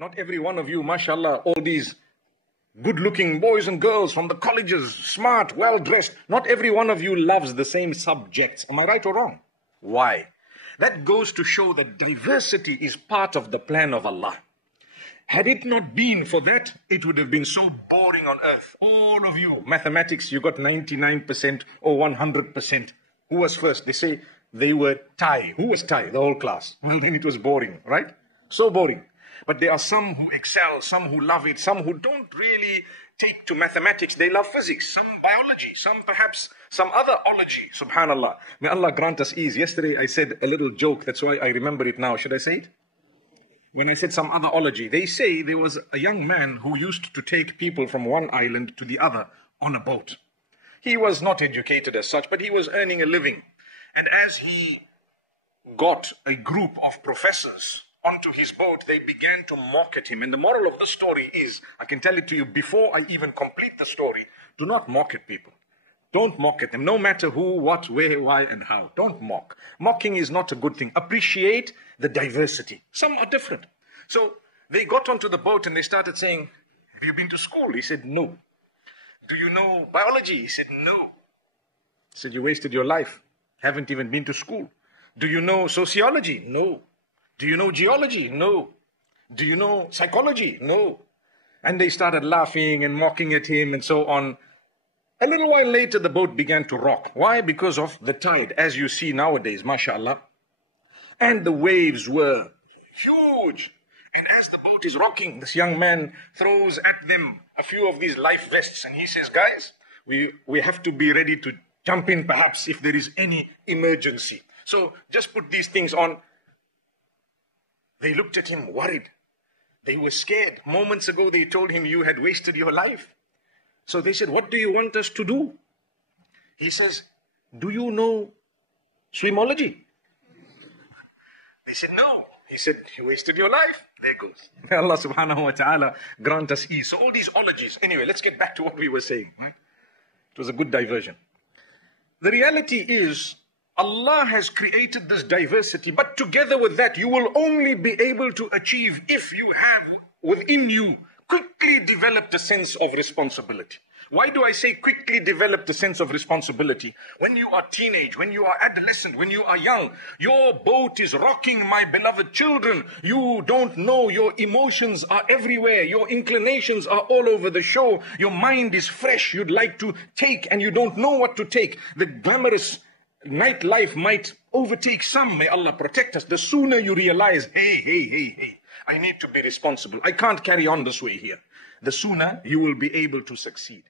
Not every one of you, mashallah, all these good-looking boys and girls from the colleges, smart, well-dressed, not every one of you loves the same subjects. Am I right or wrong? Why? That goes to show that diversity is part of the plan of Allah. Had it not been for that, it would have been so boring on earth. All of you, mathematics, you got 99% or 100%. Who was first? They say they were tie. Who was tie? The whole class. Well, then it was boring, right? So boring. But there are some who excel, some who love it, some who don't really take to mathematics. They love physics, some biology, some perhaps some other ology. Subhanallah. May Allah grant us ease. Yesterday I said a little joke. That's why I remember it now. Should I say it? When I said some other ology, they say there was a young man who used to take people from one island to the other on a boat. He was not educated as such, but he was earning a living. And as he got a group of professors onto his boat, they began to mock at him. And the moral of the story is, I can tell it to you before I even complete the story, do not mock at people. Don't mock at them, no matter who, what, where, why, and how. Don't mock. Mocking is not a good thing. Appreciate the diversity. Some are different. So they got onto the boat and they started saying, have you been to school? He said, no. Do you know biology? He said, no. He said, you wasted your life. Haven't even been to school. Do you know sociology? No. Do you know geology? No. Do you know psychology? No. And they started laughing and mocking at him and so on. A little while later, the boat began to rock. Why? Because of the tide, as you see nowadays, mashallah. And the waves were huge. And as the boat is rocking, this young man throws at them a few of these life vests. And he says, guys, we have to be ready to jump in perhaps if there is any emergency. So just put these things on. They looked at him worried. They were scared. Moments ago, they told him you had wasted your life. So they said, what do you want us to do? He says, do you know swimology? They said, no. He said, you wasted your life. There goes. May Allah subhanahu wa ta'ala grant us ease. So all these ologies. Anyway, let's get back to what we were saying. Right? It was a good diversion. The reality is, Allah has created this diversity, but together with that, you will only be able to achieve if you have within you quickly developed a sense of responsibility. Why do I say quickly developed a sense of responsibility? When you are teenage, when you are adolescent, when you are young, your boat is rocking, my beloved children. You don't know, your emotions are everywhere. Your inclinations are all over the show. Your mind is fresh. You'd like to take and you don't know what to take. The glamorous nightlife might overtake some. May Allah protect us. The sooner you realize, hey, I need to be responsible. I can't carry on this way here. The sooner you will be able to succeed.